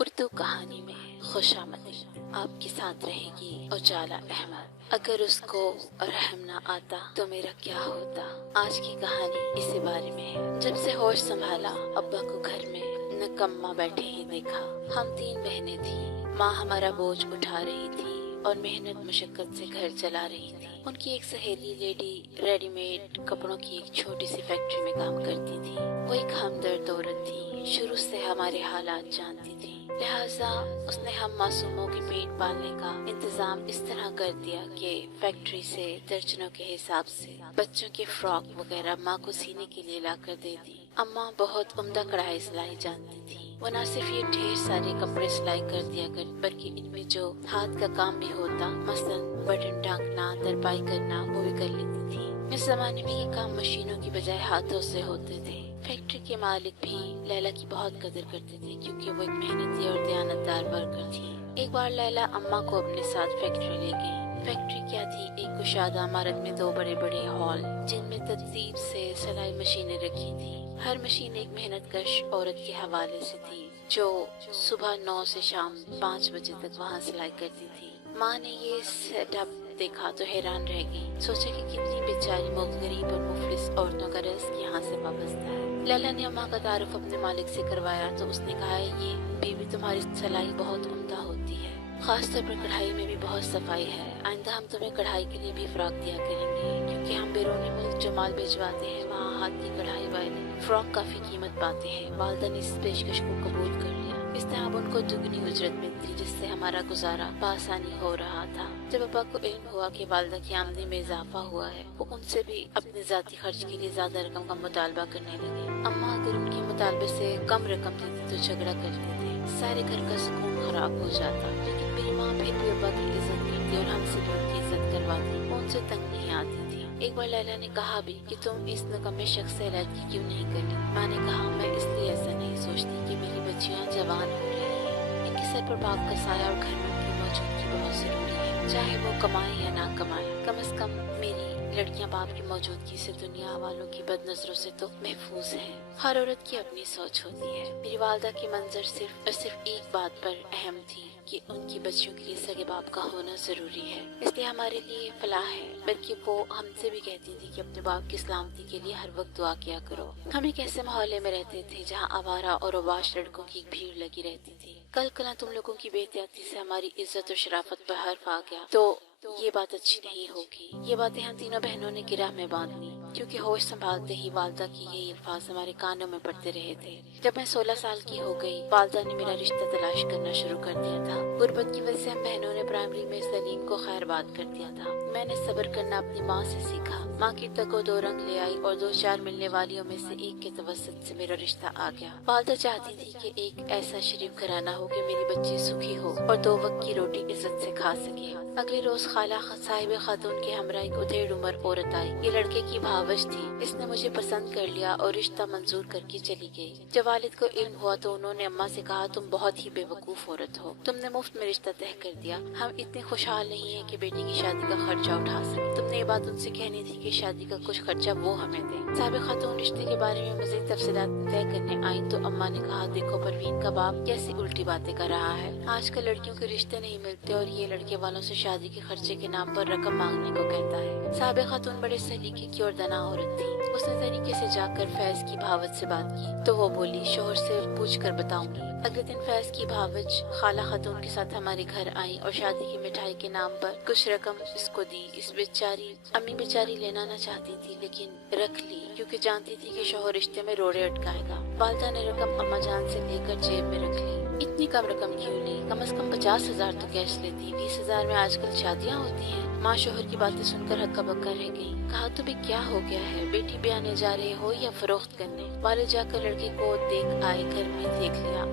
اردو کہانی میں خوش آمدید آپ کے ساتھ رہے گی اجالا احمد۔ اگر اس کو رحم نہ آتا تو میرا کیا ہوتا۔ آج کی کہانی اسی بارے میں ہے۔ جب سے ہوش سنبھالا ابا کو گھر میں نکما بیٹھے ہی دیکھا۔ ہم 3 بہنیں تھیں۔ ماں ہمارا بوجھ اٹھا رہی تھی اور محنت مشقت سے گھر چلا رہی تھی۔ ان کی ایک سہیلی لیڈی ریڈی میڈ کپڑوں کی ایک چھوٹی سی فیکٹری میں کام کرتی تھی۔ وہ ایک ہمدرد عورت تھی، شروع سے ہمارے حالات جانتی تھی، لہٰذا اس نے ہم معصوموں کے پیٹ پالنے کا انتظام اس طرح کر دیا کہ فیکٹری سے درجنوں کے حساب سے بچوں کے فراک وغیرہ ماں کو سینے کے لیے لا کر دے دی۔ اماں بہت عمدہ کڑھائی سلائی جانتی تھی۔ وہ نہ صرف یہ ڈھیر سارے کپڑے سلائی کر دیا بلکہ ان میں جو ہاتھ کا کام بھی ہوتا، مثلاً بٹن ٹانکنا، ترپائی کرنا، وہ بھی کر لیتی تھی۔ اس زمانے میں یہ کام مشینوں کی بجائے ہاتھوں سے ہوتے تھے۔ فیکٹری کے مالک بھی لیلا کی بہت قدر کرتے تھے کیونکہ وہ ایک محنتی اور دیانتدار ورکر تھی۔ ایک بار لیلا اماں کو اپنے ساتھ فیکٹری لے گئی۔ فیکٹری کیا تھی؟ ایک کشادہ عمارت میں 2 بڑے بڑے ہال جن میں ترتیب سے سلائی مشینیں رکھی تھی۔ ہر مشین ایک محنت کش عورت کے حوالے سے تھی جو صبح 9 سے شام 5 بجے تک وہاں سلائی کرتی تھی۔ ماں نے یہ سیٹ اپ دیکھا تو حیران رہ گئی، سوچا کہ کتنی بیچاری غریب اور مفلس عورتوں کا رزق یہاں سے وابستہ ہے۔ لیلا نے اماں کا تعارف اپنے مالک سے کروایا تو اس نے کہا، یہ بیوی تمہاری سلائی بہت عمدہ ہوتی ہے، خاص طور پر کڑھائی میں بھی بہت صفائی ہے۔ آئندہ ہم تمہیں کڑھائی کے لیے بھی فراق دیا کریں گے کیونکہ ہم بیرون ملک جو مال بھیجواتے ہیں وہاں ہاتھ کی کڑھائی والے فراق کافی قیمت پاتے ہیں۔ والدہ نے اس پیشکش کو قبول کر لیا۔ اس طرح اب ان کو دگنی اجرت ملتی جس سے ہمارا گزارا بآسانی ہو رہا تھا۔ جب ابا کو علم ہوا کہ والدہ کی آمدنی میں اضافہ ہوا ہے، وہ ان سے بھی اپنے ذاتی خرچ کے لیے زیادہ رقم کا مطالبہ کرنے لگے۔ اماں اگر ان کے مطالبے سے کم رقم دیتی تو جھگڑا کرتے تھے، سارے گھر کا سکون خراب ہو جاتا۔ لیکن میری ماں پھر بھی ابا کی عزت کرتی اور ہم سے بھی ان کی عزت کرواتی، وہ ان سے تنگ نہیں آتی تھی۔ ایک بار لیلا نے کہا بھی کہ تم اس نکمے شخص سے علیحدگی کیوں نہیں کر لی؟ ماں نے کہا، میں اس لیے ایسا نہیں سوچتی کہ میری بچیاں جوان ہو رہی ہیں، ان کے سر پر باپ کا سایہ اور گھر میں ان کی موجودگی بہت ضروری ہے، چاہے وہ کمائیں یا نہ کمائیں۔ کم از کم میری لڑکیاں باپ کی موجودگی سے دنیا والوں کی بد نظروں سے تو محفوظ ہیں۔ ہر عورت کی اپنی سوچ ہوتی ہے۔ میری والدہ کی منظر صرف اور صرف ایک بات پر اہم تھی کہ ان کی بچیوں کے لیے سگے باپ کا ہونا ضروری ہے، اس لیے ہمارے لیے فلاح ہے، بلکہ وہ ہم سے بھی کہتی تھی کہ اپنے باپ کی سلامتی کے لیے ہر وقت دعا کیا کرو۔ ہم ایک ایسے محلے میں رہتے تھے جہاں آوارہ اور اوباش لڑکوں کی بھیڑ لگی رہتی تھی۔ کل کلاں تم لوگوں کی بے احتیاطی سے ہماری عزت اور شرافت پر حرف آ گیا تو یہ بات اچھی نہیں ہوگی۔ یہ باتیں ہم تینوں بہنوں نے گرہ میں باندھ لی کیونکہ ہوش سنبھالتے ہی والدہ کی یہی الفاظ ہمارے کانوں میں پڑتے رہے تھے۔ جب میں 16 سال کی ہو گئی، والدہ نے میرا رشتہ تلاش کرنا شروع کر دیا تھا۔ غربت کی وجہ سے ہم بہنوں نے پرائمری میں سلیم کو خیر بات کر دیا تھا۔ میں نے صبر کرنا اپنی ماں سے سیکھا۔ ماں کی تگو 2 رنگ لے آئی اور 2-4 ملنے والیوں میں سے ایک کے توسط سے میرا رشتہ آ گیا۔ والدہ چاہتی تھی کہ ایک ایسا شریف گھرانہ ہو کہ میری بچی سکھی ہو اور 2 وقت کی روٹی عزت سے کھا سکے۔ اگلے روز خالہ صاحب خاتون کے ہمراہ ایک ادھیڑ عمر عورت آئی۔ یہ لڑکے کی بھاوج تھی۔ اس نے مجھے پسند کر لیا اور رشتہ منظور کر کے چلی گئی۔ جب والد کو علم ہوا تو انہوں نے اماں سے کہا، تم بہت ہی بے وقوف عورت ہو، تم نے مفت میں رشتہ طے کر دیا۔ ہم اتنے خوشحال نہیں ہیں کہ بیٹی کی شادی کا خرچہ اٹھا سکیں۔ تم نے یہ بات ان سے کہنی تھی کہ شادی کا کچھ خرچہ وہ ہمیں دیں۔ صاحب خاتون رشتے کے بارے میں مزید تفصیلات طے کرنے آئیں تو اماں نے کہا، دیکھو پروین کا باپ کیسی الٹی باتیں کر رہا ہے۔ آج کل لڑکیوں کے رشتے نہیں ملتے اور یہ لڑکے والوں سے شادی کے خرچے کے نام پر رقم مانگنے کو کہتا ہے۔ صاحب خاتون بڑے سلیقے کی اور دنا عورت تھی۔ اس نے طریقے سے جا کر فیض کی بھاوج سے بات کی تو وہ بولی، شوہر سے پوچھ کر بتاؤں گی۔ اگلے دن فیض کی بھاوج خالہ خاتون کے ساتھ ہمارے گھر آئیں اور شادی کی مٹھائی کے نام پر کچھ رقم اس کو دی۔ امی بیچاری لینا نہ چاہتی تھی لیکن رکھ لی کیونکہ جانتی تھی کہ شوہر رشتے میں روڑے اٹکائے گا۔ والدہ نے رقم اماں جان سے لے کر جیب میں رکھ لی۔ اتنی کم رقم کیوں لی؟ کم از کم 50,000 تو کیش لیتی، 20,000 میں آج کل شادیاں ہوتی ہیں۔ ماں شوہر کی باتیں سن کر ہکا بکا رہ گئی۔ کہا، تمہیں کیا ہو گیا ہے؟ بیٹی بیانے جا رہے ہو یا فروخت کرنے؟ والد جا کر لڑکے کو دیکھ آئے، گھر میں دیکھ لیا،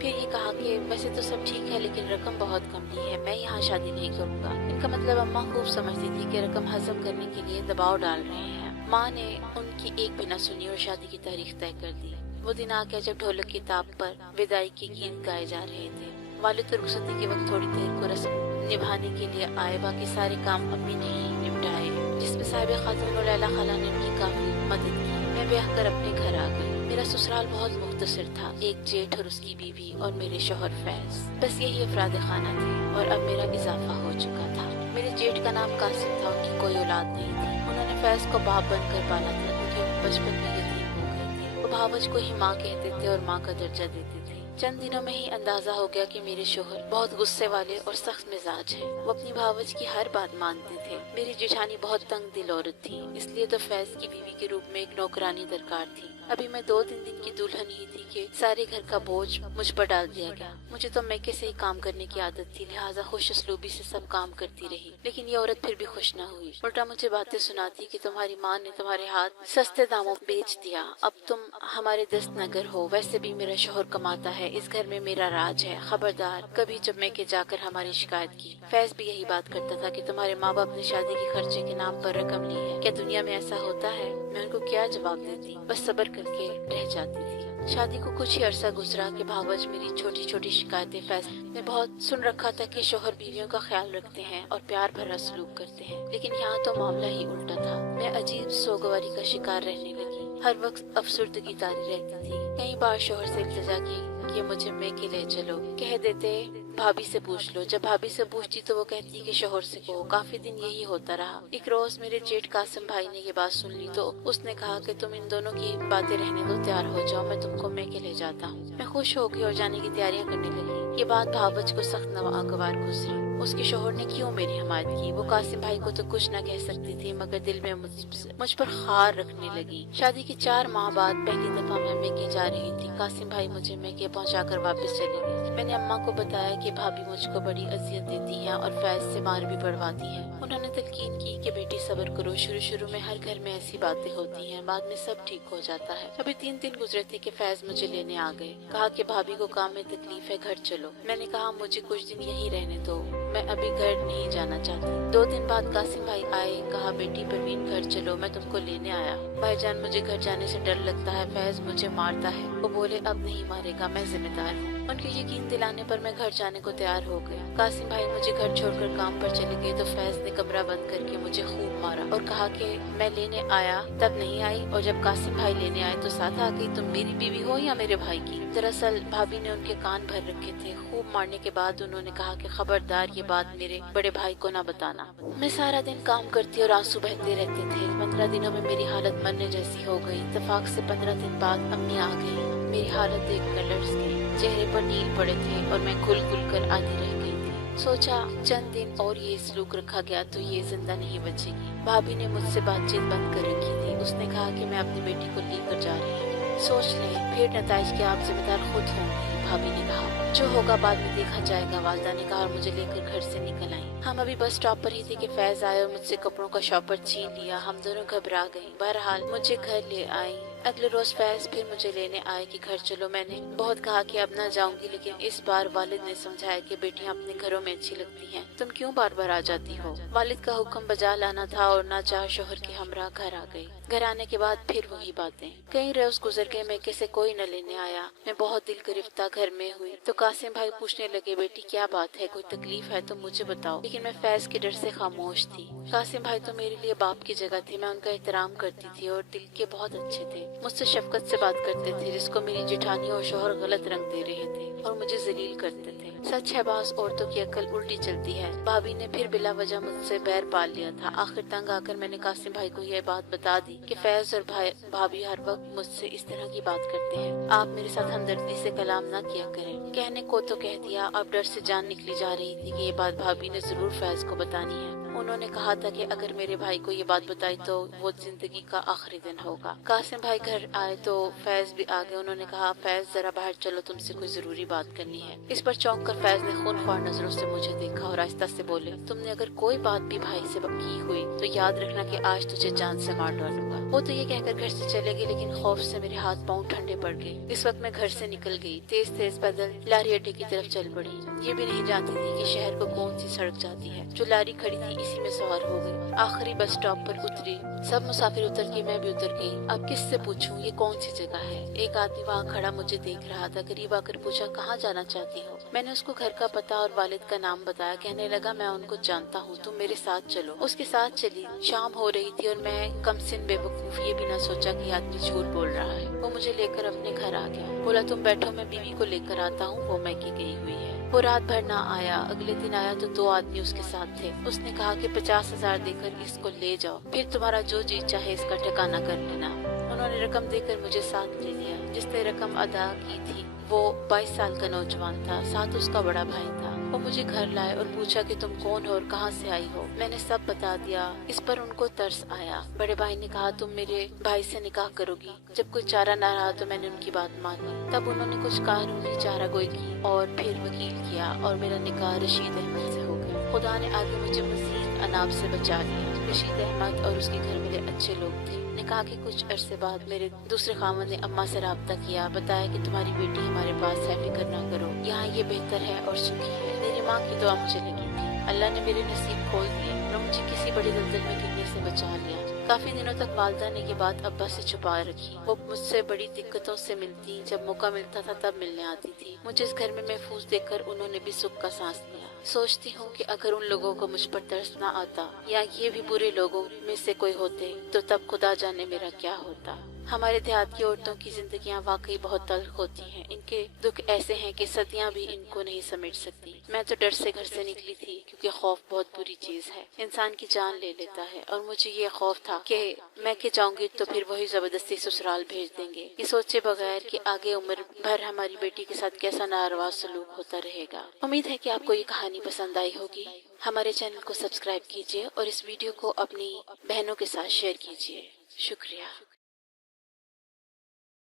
پھر یہ کہا کہ ویسے تو سب ٹھیک ہے لیکن رقم بہت کم لی ہے، میں یہاں شادی نہیں کروں گا۔ ان کا مطلب اماں خوب سمجھتی تھی کہ رقم ہضم کرنے کے لیے دباؤ ڈال رہے ہیں۔ ماں نے ان کی ایک بھی نہ سنی اور شادی کی تاریخ طے کر دی۔ وہ دن آ گیا جب ڈھولک کی تاب پر وداعی کے گیت گائے جا رہے تھے۔ والد تو رخصتی کے وقت تھوڑی دیر کو رسم نبھانے کے لیے آئے، باقی سارے کام امی نے ہی نپٹائے، جس میں صاحب خاتون اور لیلا خالہ نے ان کی کافی مدد کی۔ میں بیاہ کر اپنے گھر آ گئی۔ मेरा ससुराल बहुत मुख्तसर था, एक जेठ और उसकी बीवी और मेरे शौहर फैज, बस यही अफराद खाना थे और अब मेरा इजाफा हो चुका था। मेरे जेठ का नाम कासिम था, उनकी कोई औलाद नहीं थी। उन्होंने फैज को बाप बनकर पाला था क्योंकि वो बचपन में यतीम हो गए थे। वो भावज को ही माँ कहते थे और माँ का दर्जा देते थे। चंद दिनों में ही अंदाजा हो गया कि मेरे शोहर बहुत गुस्से वाले और सख्त मिजाज हैं। वो अपनी भावज की हर बात मानते थे। मेरी जेठानी बहुत तंग दिल औरत थी, इसलिए तो फैज की बीवी के रूप में एक नौकरानी दरकार थी। अभी मैं 2-3 दिन की दुल्हन ही थी कि सारे घर का बोझ मुझ पर डाल दिया गया। मुझे तो मैके से ही काम करने की आदत थी, लिहाजा खुश उसलूबी से सब काम करती रही। लेकिन ये औरत फिर भी खुश न हुई, उल्टा मुझे बातें सुनाती कि तुम्हारी माँ ने तुम्हारे हाथ सस्ते दामों बेच दिया, अब तुम हमारे दस्त नगर हो। वैसे भी मेरा शोहर कमाता है, इस घर में मेरा राज है, खबरदार कभी जब मैके जाकर हमारी शिकायत की। फैज भी यही बात करता था कि तुम्हारे माँ बाप ने शादी के खर्चे के नाम पर रकम ली है। क्या दुनिया में ऐसा होता है? मैं उनको क्या जवाब देती, बस सब्र करके रह जाती थी। शादी को कुछ ही अरसा गुजरा कि भावज मेरी छोटी छोटी शिकायतें फैज ने बहुत सुन रखा था कि शोहर बीवियों का ख्याल रखते हैं और प्यार भरा सलूक करते हैं। लेकिन यहाँ तो मामला ही उल्टा था। मैं अजीब सोगवारी का शिकार रहने लगी, हर वक्त अफसुर्दगी तारी रहती थी। कई बार शोहर से इल्तिजा की कि मुझे मैके ले चलो, कह देते भाभी से पूछ लो। जब भाभी से पूछती तो वो कहती कि शोहर से कहो। काफी दिन यही होता रहा। एक रोज मेरे जेठ कासिम भाई ने ये बात सुन ली तो उसने कहा कि तुम इन दोनों की बातें रहने दो, तैयार हो जाओ, मैं तुमको मैके ले जाता हूँ। मैं खुश हो गई और जाने की तैयारियां करने लगी। ये बात भावज को सख्त नागवार गुजरी। उसके शोहर ने क्यों मेरी हिमायत की? वो कासिम भाई को तो कुछ न कह सकती थी, मगर दिल में मुझ पर खार रखने लगी। शादी के 4 माह बाद पहली दफा मैं मैके जा रही थी। कासिम भाई मुझे मैके पहुंचाकर वापस चले गए। मैंने अम्मा को बताया कि भाभी मुझको बड़ी अजियत देती है और फैज से मार भी पड़वाती है। उन्होंने तलकीन की कि बेटी सब्र करो, शुरू में हर घर में ऐसी बातें होती हैं, बाद में सब ठीक हो जाता है। अभी 3 दिन गुजरे थे कि फैज मुझे लेने आ गए। कहा कि भाभी को काम में तकलीफ है, घर चलो। मैंने कहा मुझे कुछ दिन यहीं रहने दो, मैं अभी घर नहीं जाना चाहती। 2 दिन बाद कासिम भाई आए, कहा बेटी परवीन घर चलो, मैं तुमको लेने आया। भाईजान मुझे घर जाने से डर लगता है, फैज मुझे मारता है। वो बोले अब नहीं मारेगा, मैं जिम्मेदार हूँ। उनके यकीन दिलाने पर मैं घर जाने को तैयार हो गया। कासिम भाई मुझे घर छोड़कर काम पर चले गए तो फैज ने कमरा बंद करके मुझे खूब मारा और कहा कि मैं लेने आया तब नहीं आई और जब कासिम भाई लेने आए तो साथ आ गई। तुम मेरी बीवी हो या मेरे भाई की? दरअसल भाभी ने उनके कान भर रखे थे। खूब मारने के बाद उन्होंने कहा कि खबरदार ये बात मेरे बड़े भाई को न बताना। मैं सारा दिन काम करती और आंसू बहते रहते थे। 15 दिनों में मेरी हालत मरने जैसी हो गई। इत्तेफाक से 15 दिन बाद अम्मी आ गई। मेरी हालत देखकर लर्ज गई, चेहरे पर नील पड़े थे और मैं घुल कर आधी रह गई थी। सोचा चंद दिन और ये सलूक रखा गया तो ये जिंदा नहीं बचेगी। भाभी ने मुझसे बातचीत बंद कर रखी थी। उसने कहा कि मैं अपनी बेटी को लेकर जा रही हूँ, सोच लें फिर नताइज के आप जिम्मेदार खुद होंगी। भाभी ने कहा जो होगा बाद में देखा जाएगा। वालिदा ने कहा और मुझे लेकर घर से निकल आई। हम अभी बस स्टॉप पर ही थे कि फैज आए और मुझसे कपड़ों का शॉपर छीन लिया। हम दोनों घबरा गए। बहरहाल मुझे घर ले आई। अगले रोज फैज फिर मुझे लेने आए कि घर चलो। मैंने बहुत कहा कि अब ना जाऊंगी, लेकिन इस बार वालिद ने समझाया कि बेटियां अपने घरों में अच्छी लगती हैं, तुम क्यों बार बार आ जाती हो। वालिद का हुक्म बजा लाना था और नाचार शोहर के हमरा घर आ गई। घर आने के बाद फिर वही बातें। कई रोज गुजर गए, मैके से कोई न लेने आया। मैं बहुत दिल गिरफ्तार घर में हुई तो कासिम भाई पूछने लगे बेटी क्या बात है, कोई तकलीफ है तो मुझे बताओ। लेकिन मैं फैज के डर से खामोश थी। कासिम भाई तो मेरे लिए बाप की जगह थे। मैं उनका एहतराम करती थी और दिल के बहुत अच्छे थे। मुझसे शफकत से बात करते थे, जिसको मेरी जेठानी और शोहर गलत रंग दे रहे थे और मुझे जलील करते थे। सच है बास औरतों की अकल उल्टी चलती है। भाभी ने फिर बिला वजह मुझसे बैर पाल लिया था। आखिर तंग आकर मैंने कासिम भाई को यह बात बता दी कि फैज और भाभी हर वक्त मुझसे इस तरह की बात करते हैं। आप मेरे साथ हमदर्दी से कलाम ना किया करें। कहने को तो कह दिया, अब डर से जान निकली जा रही थी कि ये बात भाभी ने जरूर फैज को बतानी है। उन्होंने कहा था कि अगर मेरे भाई को ये बात बताई तो वो जिंदगी का आखिरी दिन होगा। कासिम भाई घर आए तो फैज भी आ गए। उन्होंने कहा फैज जरा बाहर चलो, तुमसे कोई जरूरी बात करनी है। इस पर चौंक कर फैज ने खूनख्वार नजरों से मुझे देखा और आहिस्ता से बोले तुमने अगर कोई बात भी भाई से की हुई तो याद रखना कि आज तुझे जान से मार डालूंगा। वो तो ये कहकर घर से चले गए, लेकिन खौफ से मेरे हाथ पांव ठंडे पड़ गए। इस वक्त मैं घर से निकल गई, तेज तेज पैदल लारी अड्डे की तरफ चल पड़ी। ये भी नहीं जानती थी कि शहर को कौन सी सड़क जाती है। जो लारी खड़ी थी इसी में सवार हो गई। आखिरी बस स्टॉप पर उतरी। सब मुसाफिर उतर के मैं भी उतर गई। अब किससे पूछूं ये कौन सी जगह है। एक आदमी वहाँ खड़ा मुझे देख रहा था। करीब आकर पूछा कहाँ जाना चाहती हो। मैंने उसको घर का पता और वालिद का नाम बताया। कहने लगा मैं उनको जानता हूँ, तुम मेरे साथ चलो। उसके साथ चली। शाम हो रही थी और मैं कमसिन बेवकूफ ये भी ना सोचा कि आदमी झूठ बोल रहा है। वो मुझे लेकर अपने घर आ गया। बोला तुम बैठो, मैं बीवी को लेकर आता हूँ, वो मैके गई हुई है। वो रात भर ना आया। अगले दिन आया तो 2 आदमी उसके साथ थे। उसने कहा कि 50,000 देकर इसको ले जाओ, फिर तुम्हारा जो जी चाहे इसका ठिकाना कर लेना। उन्होंने रकम देकर मुझे साथ ले लिया। जिसने रकम अदा की थी वो 22 साल का नौजवान था, साथ उसका बड़ा भाई था। वो मुझे घर लाए और पूछा कि तुम कौन हो और कहाँ से आई हो। मैंने सब बता दिया। इस पर उनको तरस आया। बड़े भाई ने कहा तुम मेरे भाई से निकाह करोगी। जब कोई चारा न रहा तो मैंने उनकी बात मानी। तब उन्होंने कुछ कानूनी चारागोई की और फिर वकील किया और मेरा निकाह रशीद अहमद से हो गया। खुदा ने आगे मुझे मजीद अनाब से बचा लिया। रशीद अहमद और उसके घर मेरे अच्छे लोग थे। निकाह के कुछ अरसे बाद मेरे दूसरे खामद ने अम्मा से राब्ता किया। बताया कि तुम्हारी बेटी हमारे पास है, फिक्र न करो, यहाँ ये बेहतर है और सुखी है। मेरी माँ की दुआ मुझे लगी थी। अल्लाह ने मेरे नसीब खोल दिए और मुझे किसी बड़ी दलदल में गिरने से बचा लिया। काफी दिनों तक वालिदा ने ये बात अब्बा से छुपा रखी। वो मुझसे बड़ी दिक्कतों से मिलती, जब मौका मिलता था तब मिलने आती थी। मुझे इस घर में महफूज देखकर उन्होंने भी सुख का सांस लिया। सोचती हूँ कि अगर उन लोगों को मुझ पर तरस न आता या ये भी बुरे लोगों में से कोई होते तो तब खुदा जाने मेरा क्या होता। हमारे देहात की औरतों की जिंदगियां वाकई बहुत तल्ख होती हैं। इनके दुख ऐसे हैं कि सदियां भी इनको नहीं समेट सकती। मैं तो डर से घर से निकली थी क्योंकि खौफ बहुत बुरी चीज है, इंसान की जान ले लेता है। और मुझे ये खौफ था कि मैं के जाऊंगी तो फिर वही जबरदस्ती ससुराल भेज देंगे, ये सोचे बगैर कि आगे उम्र भर हमारी बेटी के साथ कैसा नारवा सलूक होता रहेगा। उम्मीद है कि आपको ये कहानी पसंद आई होगी। हमारे चैनल को सब्सक्राइब कीजिए और इस वीडियो को अपनी बहनों के साथ शेयर कीजिए। शुक्रिया।